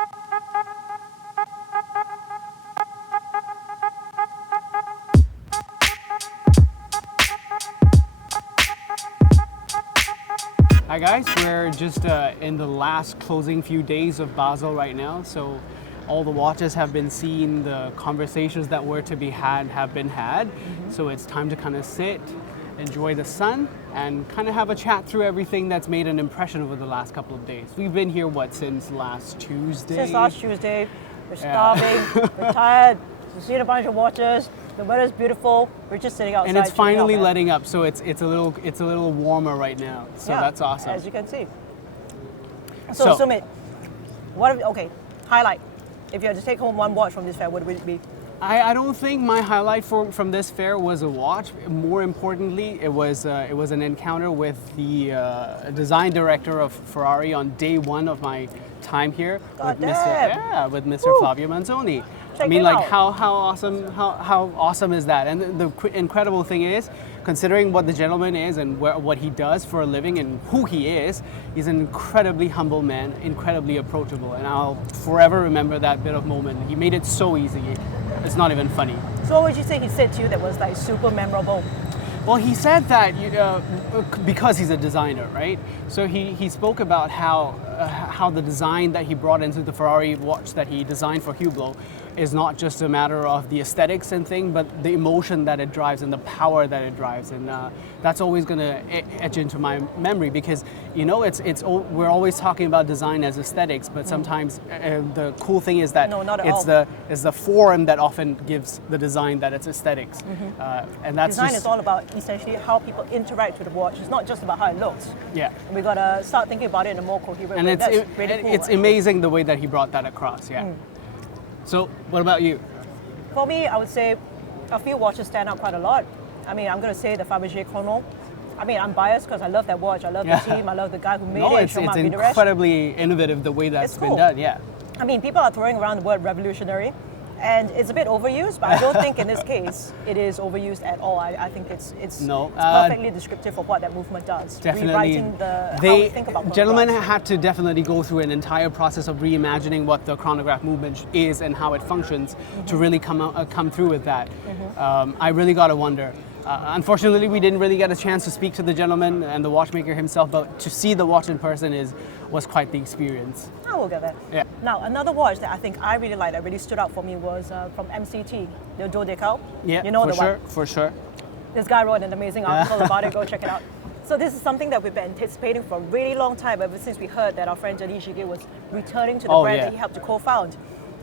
Hi guys, we're just in the last closing few days of Basel right now. So all the watches have been seen, the conversations that were to be had have been had. So it's time to kind of sit, enjoy the sun, and kind of have a chat through everything that's made an impression over the last couple of days. We've been here, since last Tuesday? Since last Tuesday. We're starving, we're tired, we've seen a bunch of watches, the weather's beautiful, we're just sitting outside. And it's finally out, letting up, so it's a little warmer right now. So yeah, that's awesome. as you can see. So Sumit, highlight. If you had to take home one watch from this fair, what would it be? I don't think my highlight from this fair was a watch. More importantly, it was an encounter with the design director of Ferrari on day one of my time here with Mr. Flavio Manzoni. I mean, like how awesome is that? And the incredible thing is, considering what the gentleman is and what he does for a living and who he is, he's an incredibly humble man, incredibly approachable, and I'll forever remember that bit of moment. He made it so easy. It's not even funny. So what would you say he said to you that was like super memorable? Well, he said that because he's a designer, right? So he spoke about how the design that he brought into the Ferrari watch that he designed for Hublot is not just a matter of the aesthetics and thing, but the emotion that it drives and the power that it drives, and that's always going to etch into my memory because we're always talking about design as aesthetics, but sometimes the cool thing is that it's the form that often gives the design that it's aesthetics, and that's design is all about essentially how people interact with the watch. It's not just about how it looks. Yeah, we got to start thinking about it in a more coherent way. And it's amazing the way that he brought that across. Yeah. So, what about you? For me, I would say a few watches stand out quite a lot. I mean, I'm going to say the Fabergé Chrono. I mean, I'm biased because I love that watch. I love the team. I love the guy who made it. It's incredibly innovative the way that's been done. Yeah. I mean, people are throwing around the word revolutionary, and it's a bit overused, but I don't think in this case it is overused at all. I think it's perfectly descriptive of what that movement does. Definitely. Rewriting how we think about gentlemen had to definitely go through an entire process of reimagining what the chronograph movement is and how it functions to really come through with that. I really got to wonder. Unfortunately, we didn't really get a chance to speak to the gentleman and the watchmaker himself, but to see the watch in person was quite the experience. I will get that. Yeah. Now, another watch that I think I really liked, that really stood out for me, was from MCT, the Joe Decal. Yeah, you know for sure. This guy wrote an amazing article about it. Go check it out. So this is something that we've been anticipating for a really long time, ever since we heard that our friend Jenny Shige was returning to the brand that he helped to co-found.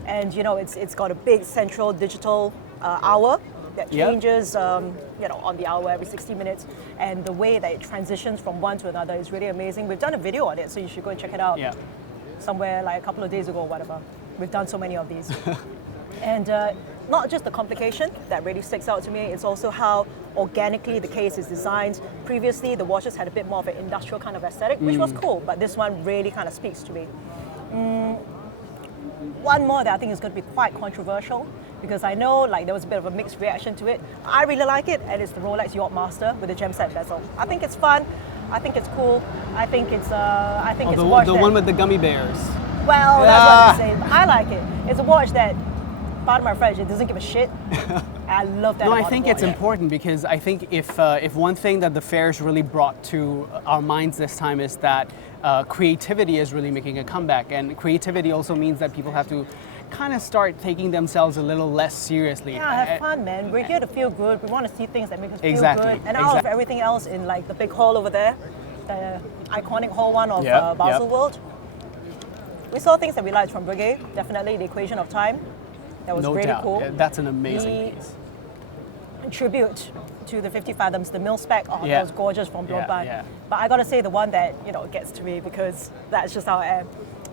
And it's got a big central digital hour that changes on the hour every 60 minutes, and the way that it transitions from one to another is really amazing. We've done a video on it, so you should go and check it out. Yeah. Somewhere like a couple of days ago or whatever. We've done so many of these. And not just the complication that really sticks out to me, it's also how organically the case is designed. Previously, the watches had a bit more of an industrial kind of aesthetic, which was cool, but this one really kind of speaks to me. One more that I think is going to be quite controversial, because I know there was a bit of a mixed reaction to it. I really like it, and it's the Rolex Yacht Master with the gem set bezel. I think it's fun. I think it's cool. I think it's it's a watch the one with the gummy bears. Well, that's what I'm saying. I like it. It's a watch that, pardon my French, it doesn't give a shit. I love that. No, I think it's important because I think if one thing that the fairs really brought to our minds this time is that creativity is really making a comeback, and creativity also means that people have to kind of start taking themselves a little less seriously. Yeah, have fun, man. We're here to feel good. We want to see things that make us feel good. And out of everything else in the big hall over there, the iconic hall one of Baselworld, we saw things that we liked from Breguet. Definitely the Equation of Time. That was really cool. Yeah, that's an amazing piece. Tribute to the 50 Fathoms, the mil spec. Oh, that was gorgeous from Bloodband. Yeah. But I gotta say the one that gets to me, because that's just how I am,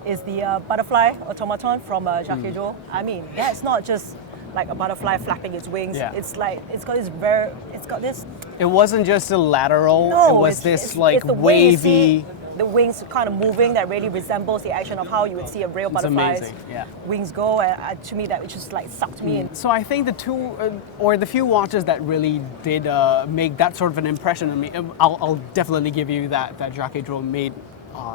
is the butterfly automaton from Jacques Joe. I mean, it's not just like a butterfly flapping its wings. Yeah. It's got this. It wasn't just a lateral. No, it was this it's like the way you see wavy. the wings kind of moving that really resembles the action of how you would see a real butterfly's wings go. To me, that it just sucked me in. So I think the two or the few watches that really did make that sort of an impression on me, I'll definitely give you that Jacques Joe made.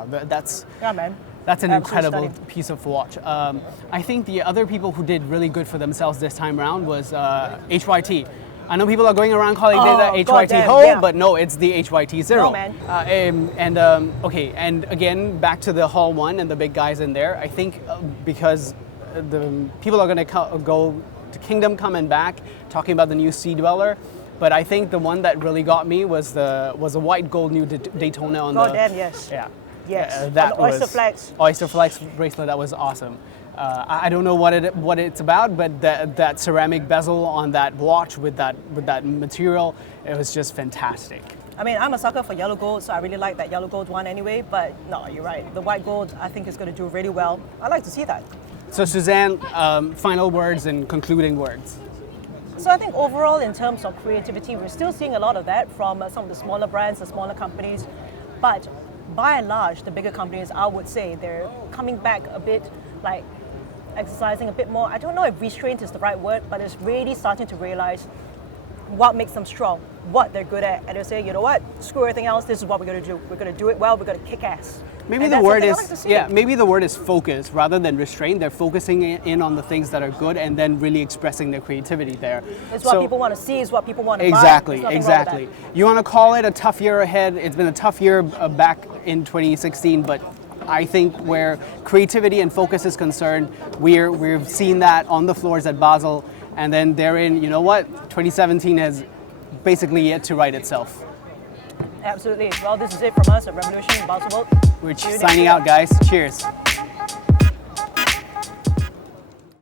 That's man. That's an Absolutely incredible stunning. piece of watch. I think the other people who did really good for themselves this time around was HYT. I know people are going around calling it the HYT goddamn, Ho, yeah. but no, it's the HYT Zero. No, man. Okay, and again, back to the Hall 1 and the big guys in there, I think because the people are going to go to Kingdom Come and Back, talking about the new Sea Dweller, but I think the one that really got me was a white gold new Daytona on the... Goddamn, yes. Yeah. Yes. That On the Oyster was Flex. Oyster Flex bracelet. That was awesome. I don't know what it's about, but that ceramic bezel on that watch with that material, it was just fantastic. I mean, I'm a sucker for yellow gold, so I really like that yellow gold one anyway. But no, you're right. The white gold, I think, is going to do really well. I like to see that. So Suzanne, final words and concluding words. So I think overall, in terms of creativity, we're still seeing a lot of that from some of the smaller brands, the smaller companies. But by and large, the bigger companies, I would say, they're coming back a bit, like exercising a bit more. I don't know if restraint is the right word, but it's really starting to realize what makes them strong, what they're good at, and they're saying, you know what, screw everything else. This is what we're going to do. We're going to do it well. We're going to kick ass. Maybe And the that's word something I is like to see. maybe the word is focus rather than restraint. They're focusing in on the things that are good and then really expressing their creativity there. It's what people want to see. It's what people want to buy. Exactly, There's nothing wrong with exactly. that. You want to call it a tough year ahead. It's been a tough year back in 2016, but I think where creativity and focus is concerned, we've seen that on the floors at Basel, and then therein, you know what, 2017 has basically yet to write itself. Absolutely. Well, this is it from us at Revolution Baselworld. We're See you next signing year. out, guys. Cheers.